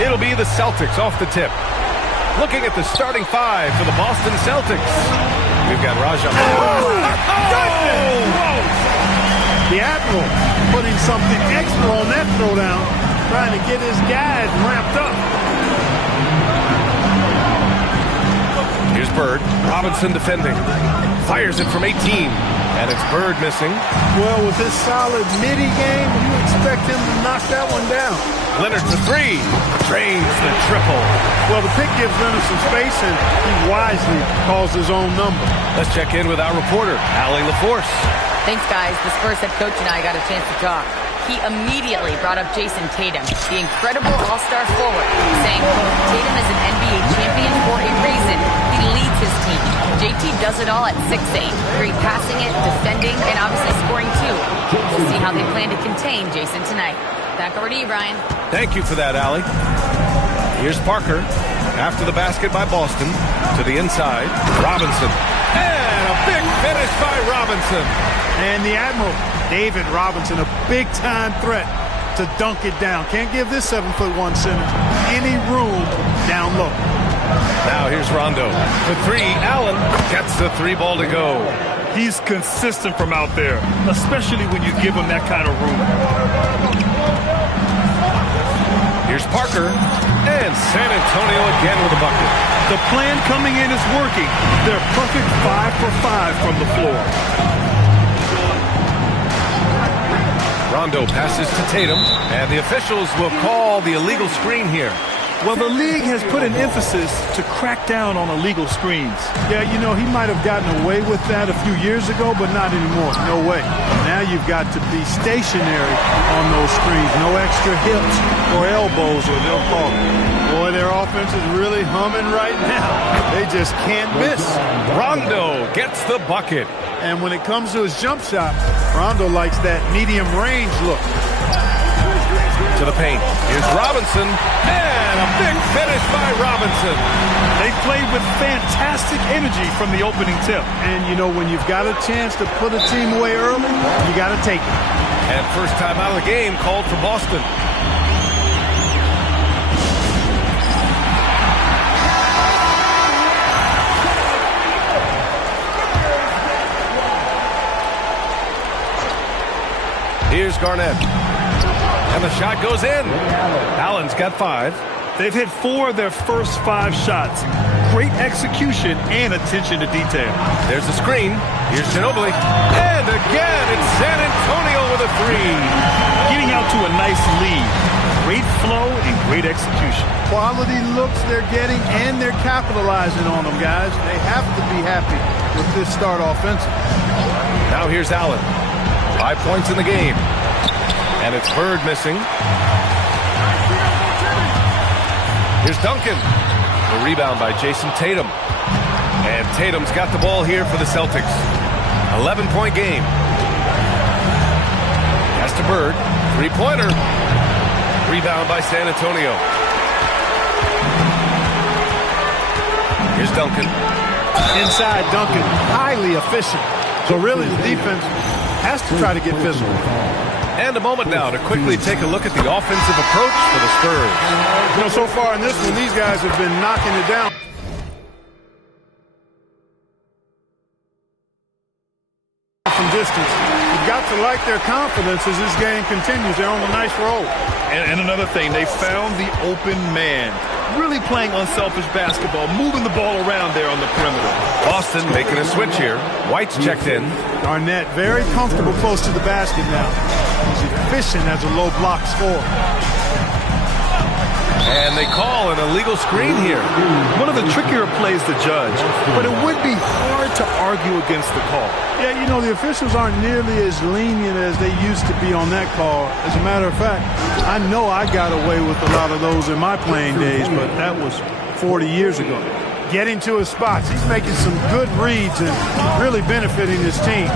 It'll be the Celtics off the tip. Looking at the starting five for the Boston Celtics. We've got Raja. The Admiral putting something extra on that throwdown, trying to get his guys ramped up. Here's Bird. Robinson defending. Fires it from 18. And it's Bird missing. Well, with his solid midi game, you expect him to knock that one down. Leonard to three. Drains the triple. Well, the pick gives Leonard some space, and he wisely calls his own number. Let's check in with our reporter, Allie LaForce. Thanks, guys. The Spurs head coach and I got a chance to talk. He immediately brought up Jason Tatum, the incredible all-star forward, saying, quote, Tatum is an NBA champion for a reason. He leads his team. JT does it all at 6'8". Great passing it, defending, and obviously scoring too. We'll see how they plan to contain Jason tonight. Back over to you, Brian. Thank you for that, Allie. Here's Parker. After the basket by Boston. To the inside. Robinson. And a big finish by Robinson. And the Admiral, David Robinson, a big-time threat to dunk it down. Can't give this 7'1" center any room down low. Now here's Rondo. For three, Allen gets the three ball to go. He's consistent from out there, especially when you give him that kind of room. Here's Parker. And San Antonio again with a bucket. The plan coming in is working. They're perfect 5 for 5 from the floor. Rondo passes to Tatum, and the officials will call the illegal screen here. Well, the league has put an emphasis to crack down on illegal screens. Yeah, you know, he might have gotten away with that a few years ago, but not anymore. No way. Now you've got to be stationary on those screens. No extra hips or elbows, or they'll call it. Boy, their offense is really humming right now. They just can't miss. Rondo gets the bucket. And when it comes to his jump shot, Rondo likes that medium range look. To the paint. Here's Robinson. And a big finish by Robinson. They played with fantastic energy from the opening tip. And, you know, when you've got a chance to put a team away early, you got to take it. And first time out of the game called for Boston. Here's Garnett. And the shot goes in. Allen's got 5. They've hit 4 of their first 5 shots. Great execution and attention to detail. There's the screen. Here's Ginobili. And again, it's San Antonio with a 3. Getting out to a nice lead. Great flow and great execution. Quality looks they're getting, and they're capitalizing on them, guys. They have to be happy with this start offensive. Now here's Allen. 5 points in the game. And it's Bird missing. Here's Duncan. The rebound by Jason Tatum. And Tatum's got the ball here for the Celtics. 11-point game. Pass to Bird. 3-pointer. Rebound by San Antonio. Here's Duncan. Inside Duncan. Highly efficient. So really the defense has to try to get physical. And a moment now to quickly take a look at the offensive approach for the Spurs. You know, so far in this one, these guys have been knocking it down from distance. You've got to like their confidence as this game continues. They're on a nice roll. And another thing, they found the open man. Really playing unselfish basketball, moving the ball around there on the perimeter. Boston making a switch here. White's checked in. Garnett very comfortable close to the basket now. He's efficient as a low block scorer. And they call an illegal screen here. One of the trickier plays to judge, but it would be hard to argue against the call. Yeah, you know, the officials aren't nearly as lenient as they used to be on that call. As a matter of fact, I know I got away with a lot of those in my playing days, but that was 40 years ago. Getting to his spots. He's making some good reads and really benefiting his team.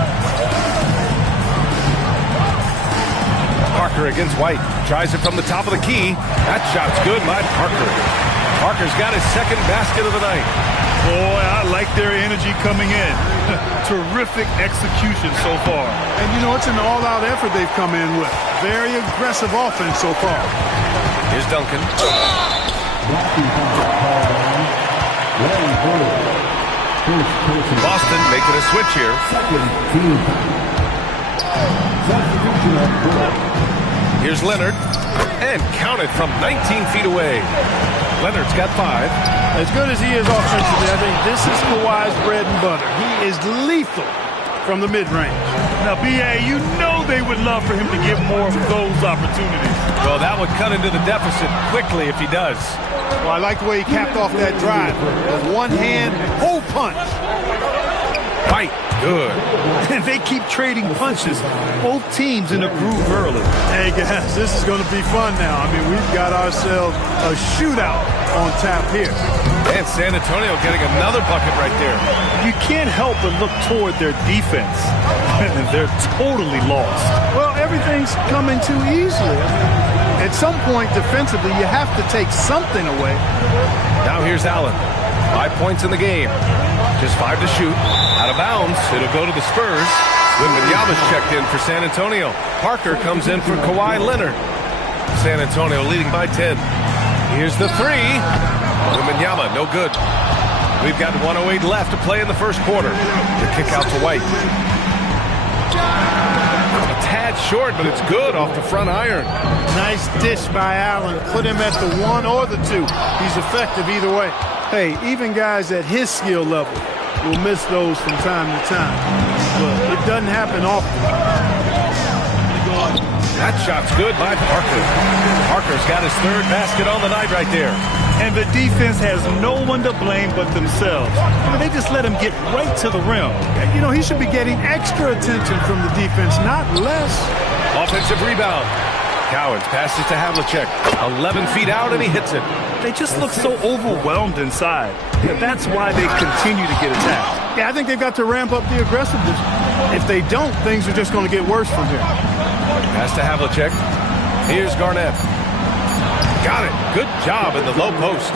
Parker against White. Tries it from the top of the key. That shot's good by Parker. Parker's got his second basket of the night. Boy, I like their energy coming in. Terrific execution so far. And, you know, it's an all-out effort they've come in with. Very aggressive offense so far. Here's Duncan. Boston making a switch here. Here's Leonard, and counted from 19 feet away. Leonard's got 5. As good as he is offensively, I think this is Kawhi's bread and butter. He is lethal from the mid-range. Now, B.A., you know they would love for him to get more of those opportunities. Well, that would cut into the deficit quickly if he does. Well, I like the way he capped off that drive. With one hand, whole punch. Right, good. And they keep trading punches. Both teams in a groove early. Hey, guys, this is going to be fun now. I mean, we've got ourselves a shootout on tap here. And San Antonio getting another bucket right there. You can't help but look toward their defense. They're totally lost. Well, everything's coming too easily. I mean, at some point, defensively, you have to take something away. Now here's Allen. 5 points in the game. Just 5 to shoot. Out of bounds. It'll go to the Spurs. Wembanyama's checked in for San Antonio. Parker comes in for Kawhi Leonard. San Antonio leading by 10. Here's the 3. Wembanyama, no good. We've got 1:08 left to play in the first quarter. The kick out to White. A tad short, but it's good off the front iron. Nice dish by Allen. Put him at the 1 or the 2. He's effective either way. Hey, even guys at his skill level will miss those from time to time. But it doesn't happen often. That shot's good by Parker. Parker's got his 3rd basket on the night right there. And the defense has no one to blame but themselves. I mean, they just let him get right to the rim. You know, he should be getting extra attention from the defense, not less. Offensive rebound. Cowens passes to Havlicek. 11 feet out, and he hits it. They just look so overwhelmed inside. That's why they continue to get attacked. Yeah, I think they've got to ramp up the aggressiveness. If they don't, things are just going to get worse from here. Pass to Havlicek. Here's Garnett. Got it. Good job in the low post.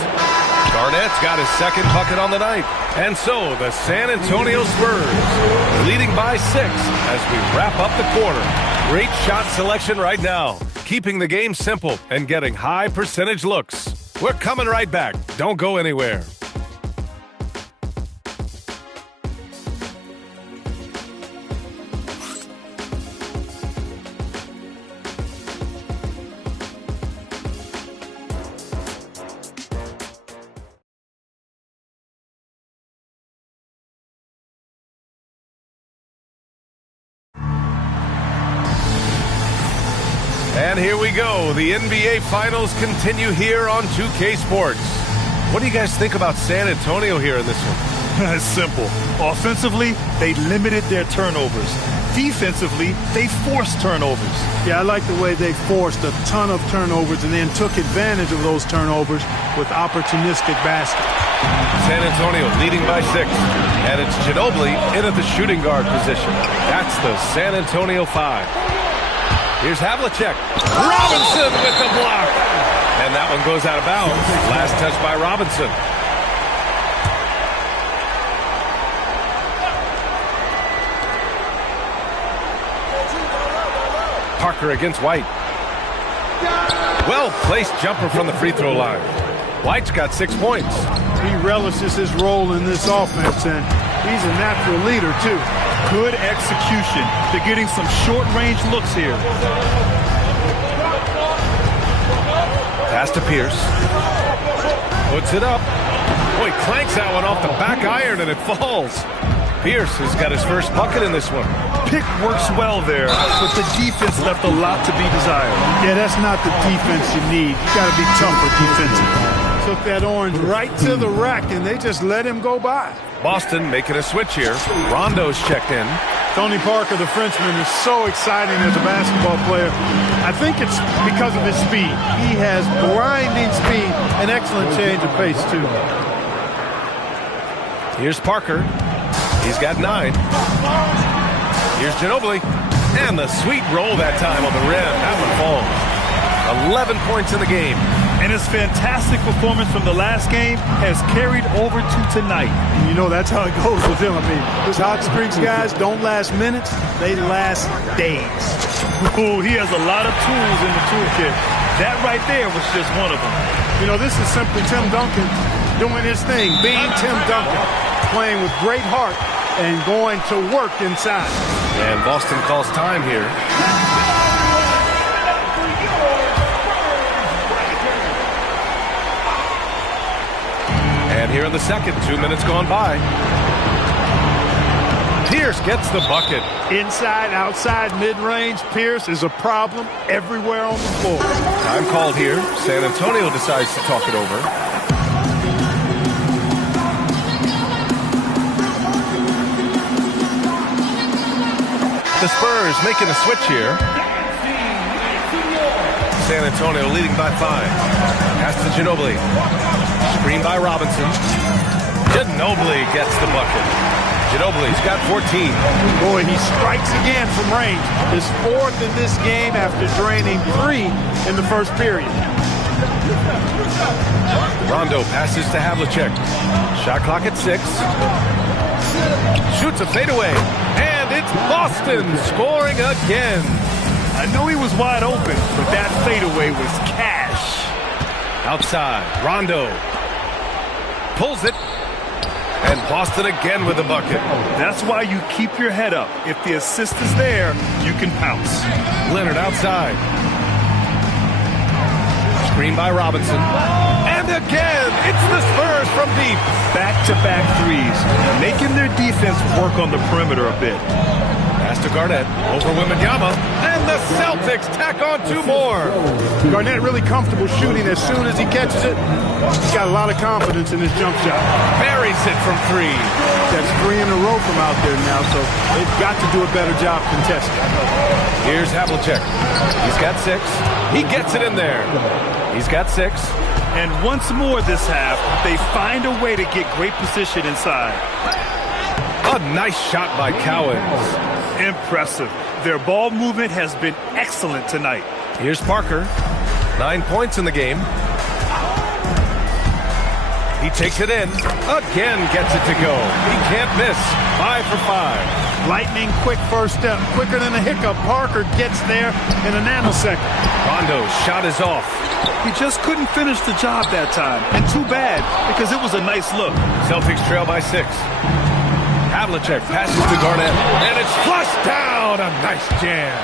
Garnett's got his 2nd bucket on the night. And so the San Antonio Spurs leading by 6 as we wrap up the quarter. Great shot selection right now. Keeping the game simple and getting high percentage looks. We're coming right back. Don't go anywhere. And here we go. The NBA Finals continue here on 2K Sports. What do you guys think about San Antonio here in this one? It's simple. Offensively, they limited their turnovers. Defensively, they forced turnovers. Yeah, I like the way they forced a ton of turnovers and then took advantage of those turnovers with opportunistic baskets. San Antonio leading by 6. And it's Ginobili in at the shooting guard position. That's the San Antonio 5. Here's Havlicek. Robinson with the block. And that one goes out of bounds. Last touch by Robinson. Parker against White. Well-placed jumper from the free throw line. White's got 6 points. He relishes his role in this offense, and he's a natural leader, too. Good execution. They're getting some short-range looks here. Pass to Pierce. Puts it up. Boy, clanks that one off the back iron, and it falls. Pierce has got his first bucket in this one. Pick works well there, but the defense left a lot to be desired. Yeah, that's not the defense you need. You got to be tougher defensively. Took that orange right to the rack, and they just let him go by. Boston making a switch here. Rondo's checked in. Tony Parker, the Frenchman, is so exciting as a basketball player. I think it's because of his speed. He has grinding speed, an excellent change of pace, too. Here's Parker. He's got 9. Here's Ginobili. And the sweet roll that time on the rim. That one falls. 11 points in the game. And his fantastic performance from the last game has carried over to tonight. And you know, that's how it goes with him. I mean, those hot streaks, guys, don't last minutes. They last days. Ooh, he has a lot of tools in the toolkit. That right there was just one of them. You know, this is simply Tim Duncan doing his thing, being Tim Duncan, playing with great heart and going to work inside. And Boston calls time here. And here in the second, 2 minutes gone by. Pierce gets the bucket. Inside, outside, mid-range, Pierce is a problem everywhere on the floor. Time called here. San Antonio decides to talk it over. The Spurs making a switch here. San Antonio leading by 5. Pass to Ginobili. Screen by Robinson. Ginobili gets the bucket. Ginobili's got 14. Boy, he strikes again from range. His 4th in this game after draining 3 in the first period. Rondo passes to Havlicek. Shot clock at 6. Shoots a fadeaway. And it's Boston scoring again. I know he was wide open, but that fadeaway was cash. Outside, Rondo pulls it. And Boston again with the bucket. That's why you keep your head up. If the assist is there, you can pounce. Leonard outside. Screen by Robinson. And again, it's the Spurs from deep. Back-to-back threes, making their defense work on the perimeter a bit. Pass to Garnett over Wembanyama. And the Celtics tack on 2 more. Garnett really comfortable shooting as soon as he catches it. He's got a lot of confidence in his jump shot. Buries it from 3. That's 3 in a row from out there now, so they've got to do a better job contesting. Here's Havlicek. He's got 6. He gets it in there. He's got 6. And once more this half, they find a way to get great position inside. A nice shot by Cowens. Impressive. Their ball movement has been excellent tonight. Here's Parker. 9 points in the game. He takes it in. Again gets it to go. He can't miss. 5 for 5. Lightning quick first step. Quicker than a hiccup. Parker gets there in a nanosecond. Rondo's shot is off. He just couldn't finish the job that time. And too bad, because it was a nice look. Celtics trail by 6. Havlicek passes to Garnett. And it's flushed down. A nice jam.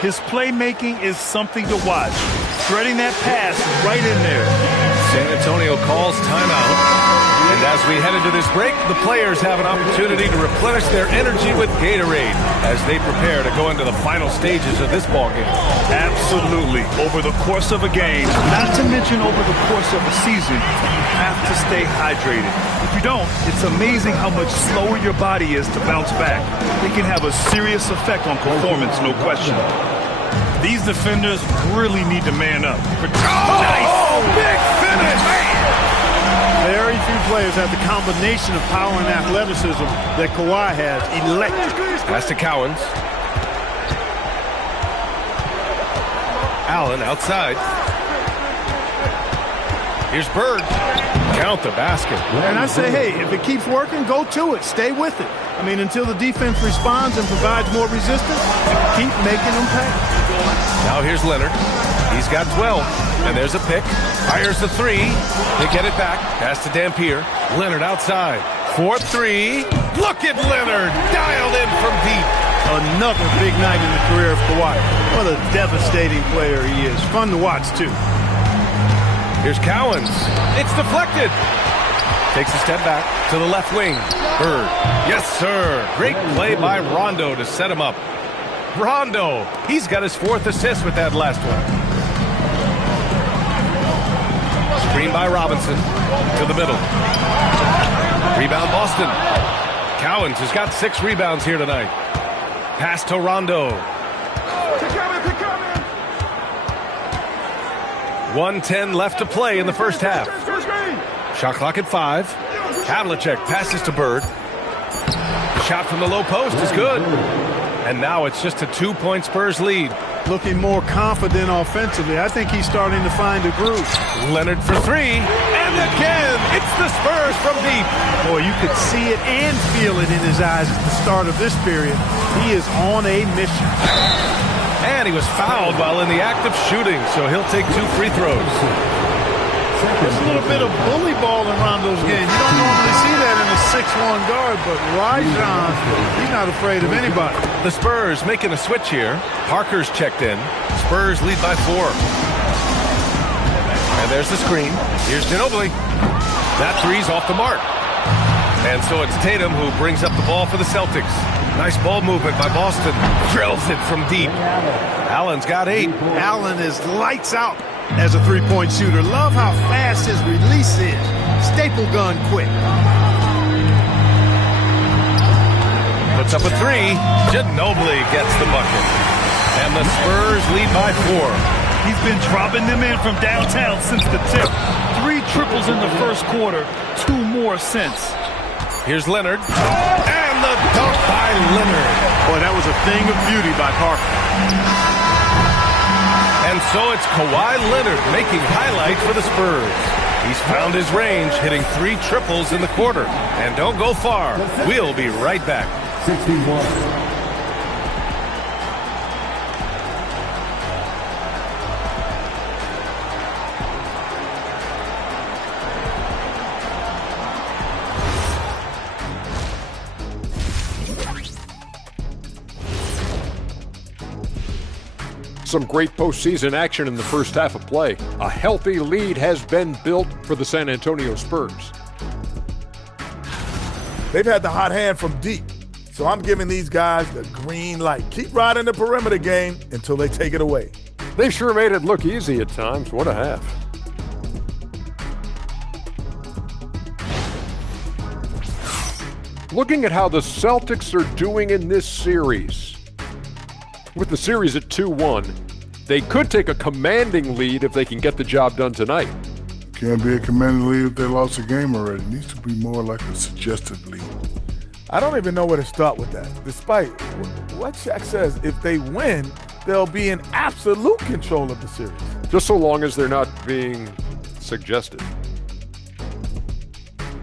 His playmaking is something to watch. Threading that pass right in there. San Antonio calls timeout. And as we head into this break, the players have an opportunity to replenish their energy with Gatorade as they prepare to go into the final stages of this ballgame. Absolutely. Over the course of a game, not to mention over the course of a season, you have to stay hydrated. If you don't, it's amazing how much slower your body is to bounce back. It can have a serious effect on performance, no question. These defenders really need to man up. Nice! Big finish! Very few players have the combination of power and athleticism that Kawhi has. Electric. Pass to Cowens. Allen outside. Here's Bird. Count the basket. And I say, hey, if it keeps working, go to it. Stay with it. I mean, until the defense responds and provides more resistance, keep making them pay. Now here's Leonard. He's got 12. And there's a pick. Fires the 3. They get it back. Pass to Dampier. Leonard outside. 4-3. Look at Leonard. Dialed in from deep. Another big night in the career of Kawhi. What a devastating player he is. Fun to watch, too. Here's Cowens. It's deflected. Takes a step back to the left wing. Bird. Yes, sir. Great play by Rondo to set him up. Rondo. He's got his 4th assist with that last one. Screen by Robinson to the middle. Rebound Boston. Cowens has got 6 rebounds here tonight. Pass to Rondo. 1:10 left to play in the first half. Shot clock at 5. Havlicek passes to Bird. The shot from the low post is good. And now it's just a 2-point Spurs lead. Looking more confident offensively. I think he's starting to find a groove. Leonard for 3. And again, it's the Spurs from deep. Boy, you could see it and feel it in his eyes at the start of this period. He is on a mission. And he was fouled while in the act of shooting, so he'll take 2 free throws. little bit of bully ball in Rondo's game. You don't normally see that in a 6'1 guard, but Rajon, he's not afraid of anybody. The Spurs making a switch here. Parker's checked in. Spurs lead by 4. And there's the screen. Here's Ginobili. That three's off the mark. And so it's Tatum who brings up the ball for the Celtics. Nice ball movement by Boston. Drills it from deep. Allen's got 8. Allen is lights out as a three-point shooter. Love how fast his release is. Staple gun quick. Puts up a 3. Ginobili gets the bucket. And the Spurs lead by 4. He's been dropping them in from downtown since the tip. 3 triples in the first quarter, 2 more since. Here's Leonard. And the dunk by Leonard. Boy, that was a thing of beauty by Parker. And so it's Kawhi Leonard making highlights for the Spurs. He's found his range, hitting 3 triples in the quarter. And don't go far. We'll be right back. 61. Some great postseason action in the first half of play. A healthy lead has been built for the San Antonio Spurs. They've had the hot hand from deep, so I'm giving these guys the green light. Keep riding the perimeter game until they take it away. They sure made it look easy at times. What a half. Looking at how the Celtics are doing in this series. With the series at 2-1, they could take a commanding lead if they can get the job done tonight. Can't be a commanding lead if they lost a game already. It needs to be more like a suggestive lead. I don't even know where to start with that. Despite what Shaq says, if they win, they'll be in absolute control of the series. Just so long as they're not being suggested.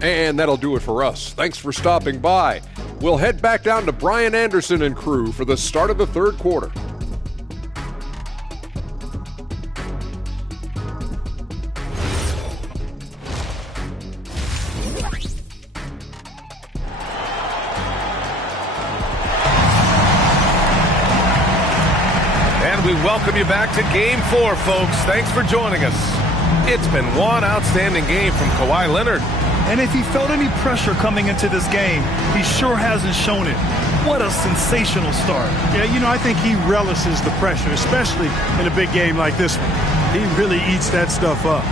And that'll do it for us. Thanks for stopping by. We'll head back down to Brian Anderson and crew for the start of the third quarter. And we welcome you back to Game 4, folks. Thanks for joining us. It's been one outstanding game from Kawhi Leonard. And if he felt any pressure coming into this game, he sure hasn't shown it. What a sensational start. Yeah, you know, I think he relishes the pressure, especially in a big game like this one. He really eats that stuff up.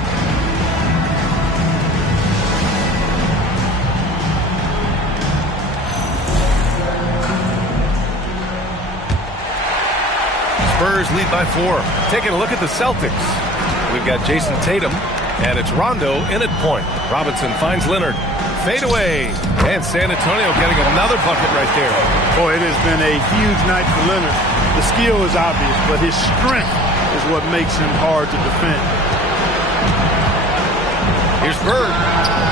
Spurs lead by 4. Taking a look at the Celtics. We've got Jason Tatum. And it's Rondo in at point. Robinson finds Leonard. Fade away. And San Antonio getting another bucket right there. Boy, it has been a huge night for Leonard. The skill is obvious, but his strength is what makes him hard to defend. Here's Bird.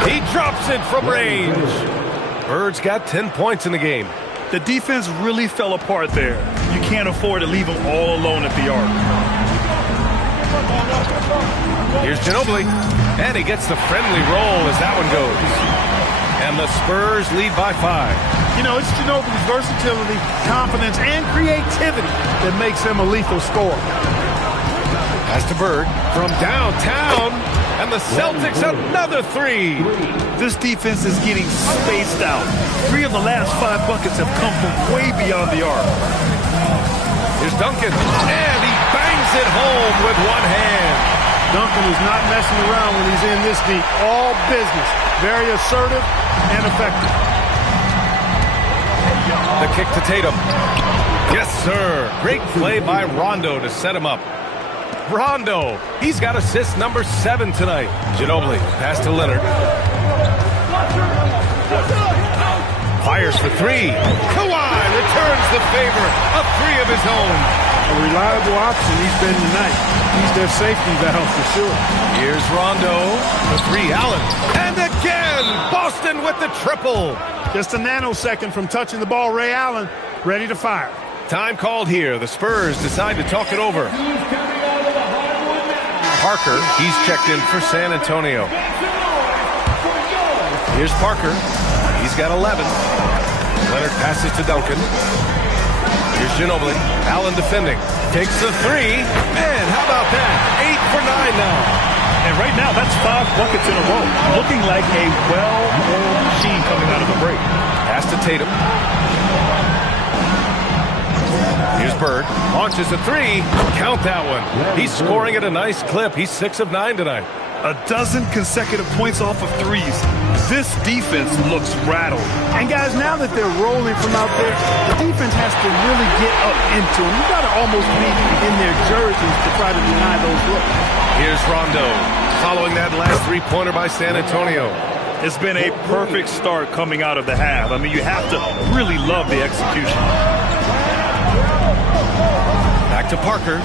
He drops it from range. Bird's got 10 points in the game. The defense really fell apart there. You can't afford to leave them all alone at the arc. Here's Ginobili, and he gets the friendly roll as that one goes. And the Spurs lead by 5. You know, it's Ginobili's versatility, confidence, and creativity that makes him a lethal scorer. Pass to Bird from downtown, and the Celtics another 3. This defense is getting spaced out. 3 of the last 5 buckets have come from way beyond the arc. Here's Duncan, and he bangs it home with one hand. Duncan is not messing around when he's in this deep. All business. Very assertive and effective. The kick to Tatum. Yes, sir. Great play by Rondo to set him up. Rondo, he's got assist number 7 tonight. Ginobili, pass to Leonard. Fires for 3. Kawhi returns the favor. A 3 of his own. A reliable option he's been tonight. He's their safety valve for sure. Here's Rondo. The 3, Allen. And again, Boston with the triple. Just a nanosecond from touching the ball, Ray Allen ready to fire. Time called here. The Spurs decide to talk it over. Parker, he's checked in for San Antonio. Here's Parker. He's got 11. Leonard passes to Duncan. Here's Ginobili. Allen defending. Takes the three. Man, how about that? 8 for 9 now. And right now, that's 5 buckets in a row. Looking like a well-oiled machine coming out of the break. Pass to Tatum. Here's Bird. Launches a three. Count that one. He's scoring at a nice clip. He's 6 of 9 tonight. A dozen consecutive points off of threes. This defense looks rattled. And guys, now that they're rolling from out there, the defense has to really get up into them. You got to almost be in their jerseys to try to deny those looks. Here's Rondo. Following that last three-pointer by San Antonio. It's been a perfect start coming out of the half. I mean, you have to really love the execution. Back to Parker.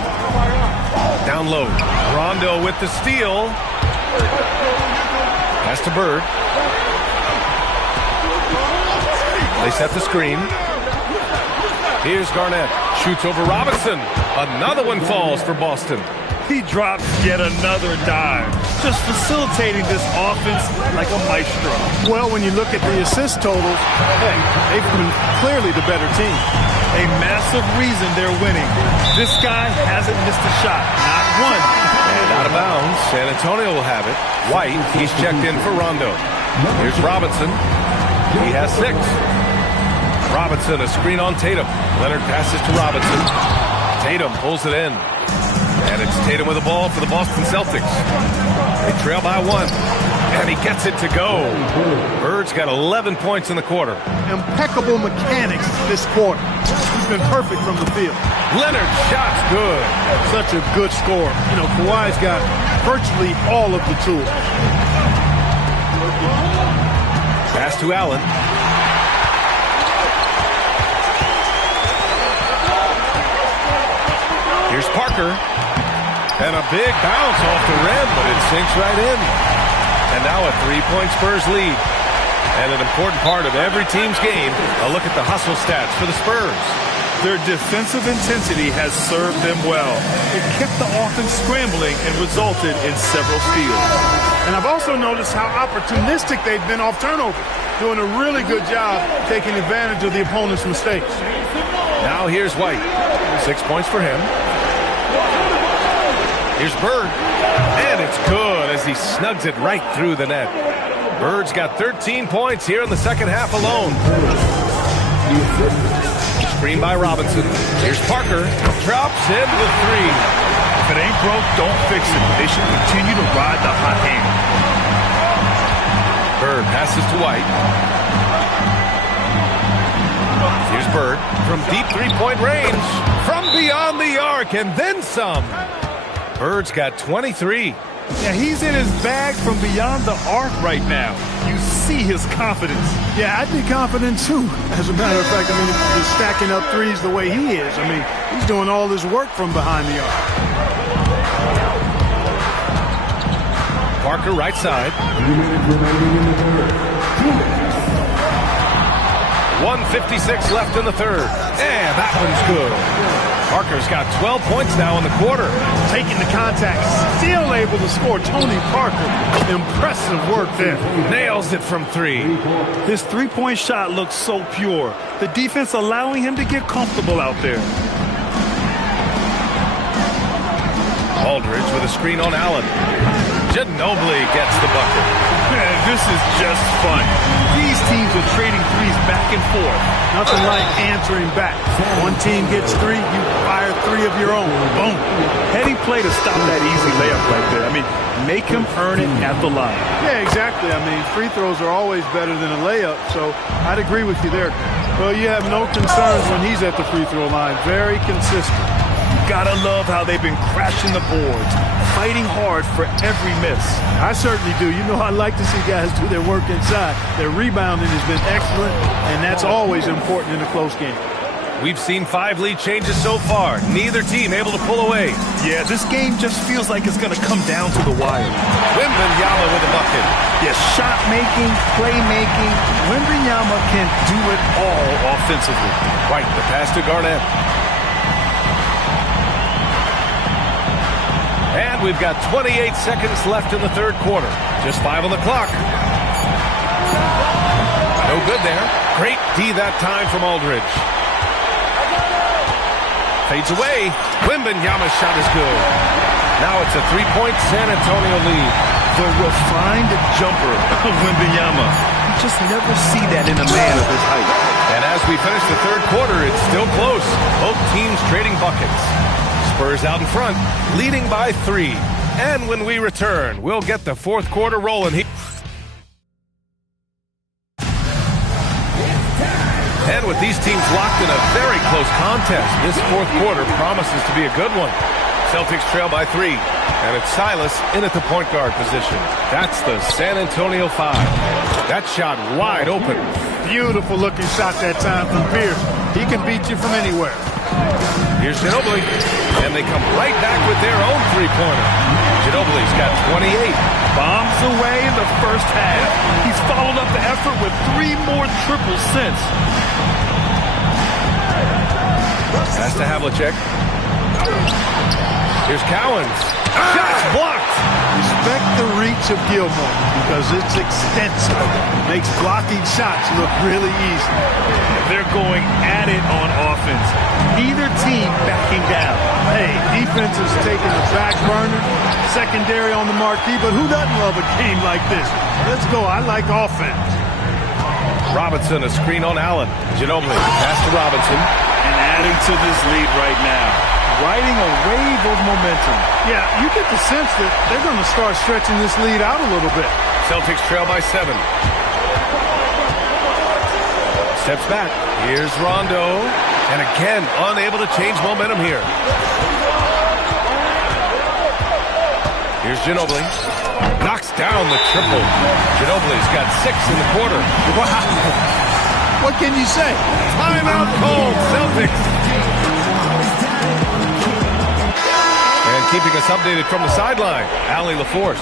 Down low. Rondo with the steal. Pass to Bird. They set the screen. Here's Garnett. Shoots over Robinson. Another one falls for Boston. He drops yet another dime. Just facilitating this offense like a maestro. Well, when you look at the assist totals, hey, they've been clearly the better team. A massive reason they're winning. This guy hasn't missed a shot. Not one. And out of bounds. San Antonio will have it. White, he's checked in for Rondo. Here's Robinson. He has 6. Robinson, a screen on Tatum. Leonard passes to Robinson. Tatum pulls it in. And it's Tatum with the ball for the Boston Celtics. They trail by 1. And he gets it to go. Bird's got 11 points in the quarter. Impeccable mechanics this quarter. He's been perfect from the field. Leonard, shot's good. Such a good score. You know, Kawhi's got virtually all of the tools. Pass to Allen. Here's Parker. And a big bounce off the rim, but it sinks right in. And now a 3-point Spurs lead. And an important part of every team's game, a look at the hustle stats for the Spurs. Their defensive intensity has served them well. It kept the offense scrambling and resulted in several steals. And I've also noticed how opportunistic they've been off turnover, doing a really good job taking advantage of the opponent's mistakes. Now here's White. 6 points for him. Here's Bird. And it's good as he snugs it right through the net. Bird's got 13 points here in the second half alone. Screen by Robinson. Here's Parker. Drops in the three. If it ain't broke, don't fix it. They should continue to ride the hot hand. Bird passes to White. Here's Bird from deep three-point range. From beyond the arc and then some. Bird's got 23. Yeah, he's in his bag from beyond the arc right now. You see his confidence. Yeah, I'd be confident too. As a matter of fact, I mean, if he's stacking up threes the way he is. I mean, he's doing all his work from behind the arc. Parker right side. 1:56 left in the third. And that one's good. Parker's got 12 points now in the quarter. Taking the contact, still able to score. Tony Parker, impressive work there. Nails it from 3. His three-point shot looks so pure. The defense allowing him to get comfortable out there. Aldridge with a screen on Allen. Ginobili gets the bucket. Man, this is just fun. These teams are trading threes back and forth. Nothing like answering back. One team gets 3, you fire 3 of your own. Boom. Heady play to stop that easy layup right there. I mean, make him earn it at the line. Yeah, exactly. I mean, free throws are always better than a layup, so I'd agree with you there. Well, you have no concerns when he's at the free throw line. Very consistent. Gotta love how they've been crashing the boards, fighting hard for every miss. I certainly do. You know, I like to see guys do their work inside. Their rebounding has been excellent, and that's always important in a close game. We've seen 5 lead changes so far. Neither team able to pull away. Yeah, this game just feels like it's going to come down to the wire. Wembanyama with a bucket. Yeah, shot making, playmaking. Wembanyama can do it all offensively. White, the pass to Garnett. And we've got 28 seconds left in the third quarter. Just 5 on the clock. No good there. Great D that time from Aldridge. Fades away. Wembanyama's shot is good. Now it's a 3-point San Antonio lead. The refined jumper of Wembanyama. You just never see that in a man of his height. And as we finish the third quarter, it's still close. Both teams trading buckets. Spurs out in front, leading by 3. And when we return, we'll get the fourth quarter rolling. And with these teams locked in a very close contest, this fourth quarter promises to be a good one. Celtics trail by 3, and it's Silas in at the point guard position. That's the San Antonio 5. That shot wide open. Beautiful looking shot that time from Pierce. He can beat you from anywhere. Here's Ginobili, and they come right back with their own three-pointer. Ginobili's got 28. Bombs away in the first half. He's followed up the effort with 3 more triples since. Pass to Havlicek. Here's Cowens. Shots blocked. Respect the reach of Gilmore because it's extensive. Makes blocking shots look really easy. They're going at it on offense. Neither team backing down. Hey, defense is taking a back burner, secondary on the marquee, but who doesn't love a game like this? Let's go. I like offense. Robinson, a screen on Allen. Ginobili, pass to Robinson. And adding to this lead right now. Riding a wave of momentum. Yeah, you get the sense that they're going to start stretching this lead out a little bit. Celtics trail by 7. Steps back. Here's Rondo. And again, unable to change momentum here. Here's Ginobili. Knocks down the triple. Ginobili's got 6 in the quarter. Wow. What can you say? Timeout called, Celtics. And keeping us updated from the sideline, Allie LaForce.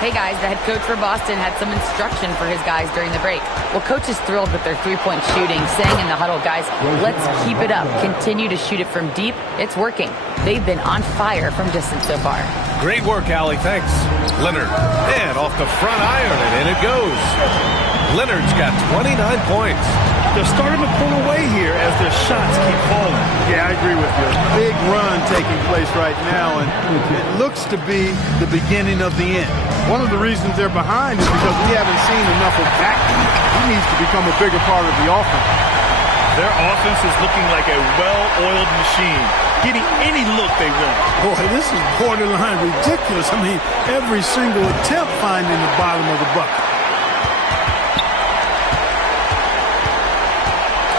Hey guys, the head coach for Boston had some instruction for his guys during the break. Well, coach is thrilled with their three-point shooting, saying in the huddle, guys, let's keep it up. Continue to shoot it from deep. It's working. They've been on fire from distance so far. Great work, Allie. Thanks. Leonard. And off the front iron, and in it goes. Leonard's got 29 points. They're starting to pull away here as their shots keep falling. Yeah, I agree with you. Big run taking place right now, and it looks to be the beginning of the end. One of the reasons they're behind is because we haven't seen enough of that. He needs to become a bigger part of the offense. Their offense is looking like a well-oiled machine, getting any look they want. Boy, this is borderline ridiculous. I mean, every single attempt finding the bottom of the bucket.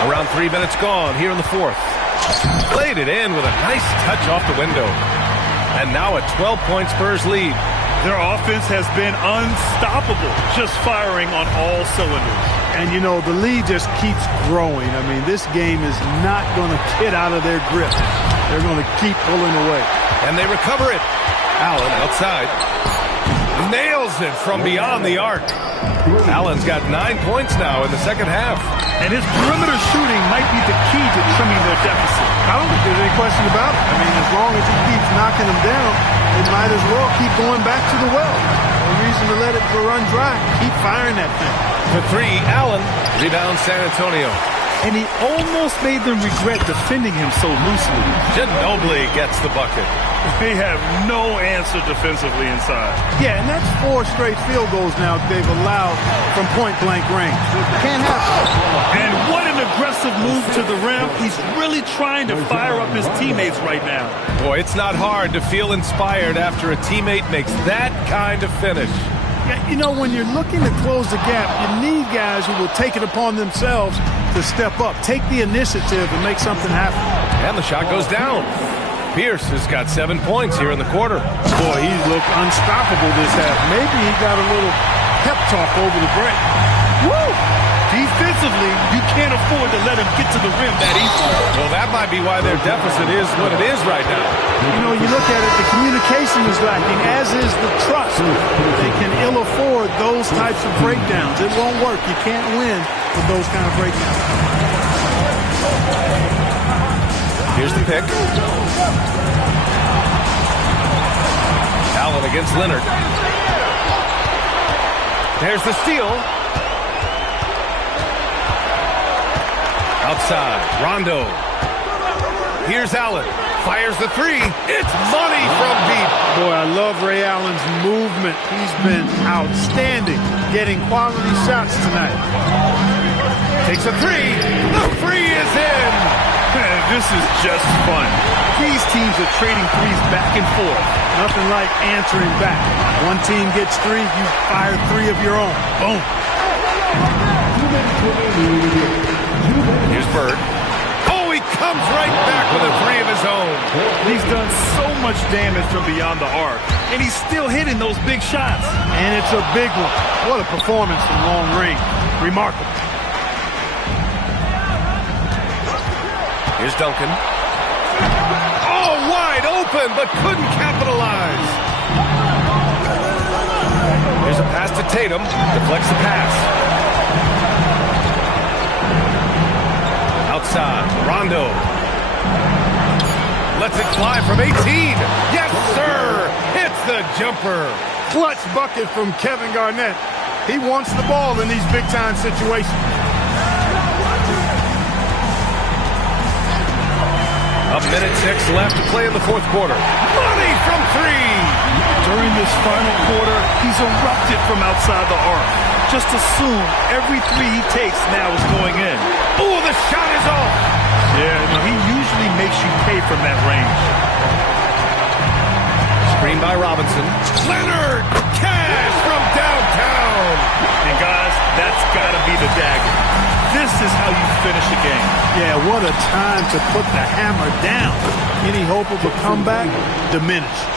Around 3 minutes gone here in the fourth. Played it in with a nice touch off the window. And now a 12-point Spurs lead. Their offense has been unstoppable, just firing on all cylinders. And, you know, the lead just keeps growing. I mean, this game is not going to get out of their grip. They're going to keep pulling away. And they recover it. Allen outside. Nails it from beyond the arc. Allen's got 9 points now in the second half. And his perimeter shooting might be the key to trimming their deficit. I don't think there's any question about it. I mean, as long as he keeps knocking them down, they might as well keep going back to the well. No reason to let it run dry. Keep firing that thing. For 3, Allen. Rebound San Antonio. And he almost made them regret defending him so loosely. Ginobili gets the bucket. They have no answer defensively inside. Yeah, and that's 4 straight field goals now they've allowed from point-blank range. Can't happen. And what an aggressive move to the rim. He's really trying to fire up his teammates right now. Boy, it's not hard to feel inspired after a teammate makes that kind of finish. Yeah, you know, when you're looking to close the gap, you need guys who will take it upon themselves to step up, take the initiative, and make something happen. And the shot goes down. Pierce has got 7 points here in the quarter. Boy, he looked unstoppable this half. Maybe he got a little pep talk over the break. Woo! Defensively, you can't afford to let him get to the rim that easily. Well, that might be why their deficit is what it is right now. You know, you look at it, the communication is lacking, as is the trust. They can ill afford those types of breakdowns. It won't work. You can't win with those kind of breakdowns. Here's the pick. Allen against Leonard. There's the steal. Outside, Rondo. Here's Allen. Fires the three. It's money from deep. Boy, I love Ray Allen's movement. He's been outstanding, getting quality shots tonight. Takes a three. The three is in. Man, this is just fun. These teams are trading threes back and forth. Nothing like answering back. One team gets three, you fire three of your own. Boom. Here's Bird. Oh, he comes right back with a three of his own. He's done so much damage from beyond the arc, and he's still hitting those big shots. And it's a big one. What a performance from long range. Remarkable. Here's Duncan. Oh, wide open, but couldn't capitalize. Here's a pass to Tatum. Deflects the pass. Outside, Rondo. Lets it fly from 18. Yes, sir. Hits the jumper. Clutch bucket from Kevin Garnett. He wants the ball in these big-time situations. A minute 6 left to play in the fourth quarter. Money from three. During this final quarter, he's erupted from outside the arc. Just assume every three he takes now is going in. Oh, the shot is off. Yeah, he usually makes you pay from that range. Screen by Robinson. Leonard! Cash from downtown. And guys, that's got to be the dagger. This is how you finish a game. Yeah, what a time to put the hammer down. Any hope of a comeback? Diminished.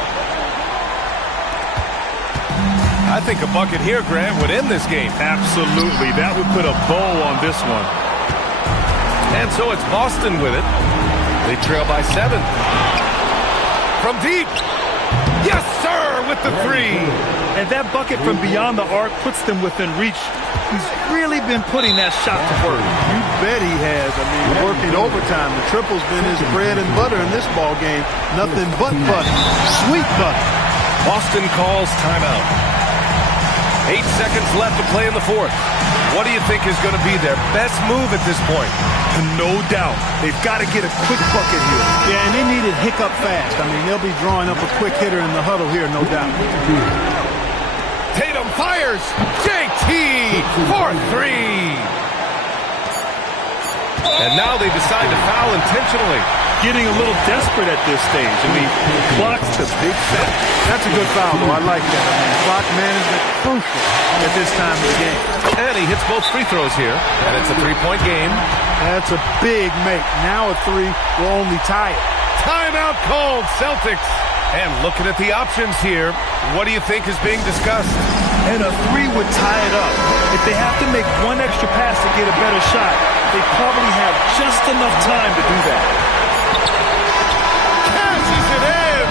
I think a bucket here, Grant, would end this game. Absolutely. That would put a bow on this one. And so it's Boston with it. They trail by 7. From deep. Yes, sir, with the three. And that bucket from beyond the arc puts them within reach. He's really been putting that shot to work. You bet he has. I mean, working overtime. The triple's been his bread and butter in this ball game. Nothing but butter. Sweet butter. Boston calls timeout. 8 seconds left to play in the fourth. What do you think is going to be their best move at this point? No doubt. They've got to get a quick bucket here. Yeah, and they need it hiccup fast. I mean, they'll be drawing up a quick hitter in the huddle here, no doubt. Tatum fires. JT for three. And now they decide to foul intentionally. Getting a little desperate at this stage. I mean, clock's the big fact. That's a good foul, though. I like that. I mean, clock management crucial at this time of the game. And he hits both free throws here. And it's a three-point game. That's a big make. Now a three will only tie it. Timeout called, Celtics. And looking at the options here, what do you think is being discussed? And a three would tie it up. If they have to make one extra pass to get a better shot, they probably have just enough time to do that. Cashes it in.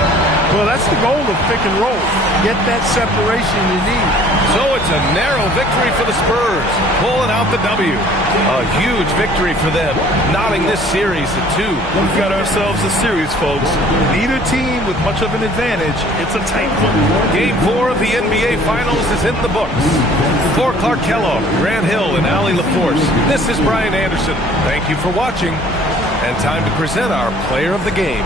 Well, that's the goal of pick and roll. Get that separation you need. So it's a narrow victory for the Spurs, pulling out the W. A huge victory for them, knotting this series at 2. We've got ourselves a series, folks. Neither team with much of an advantage. It's a tight one. Game 4 of the NBA Finals is in the books. For Clark Kellogg, Grant Hill, and Allie LaForce, this is Brian Anderson. Thank you for watching. And time to present our player of the game.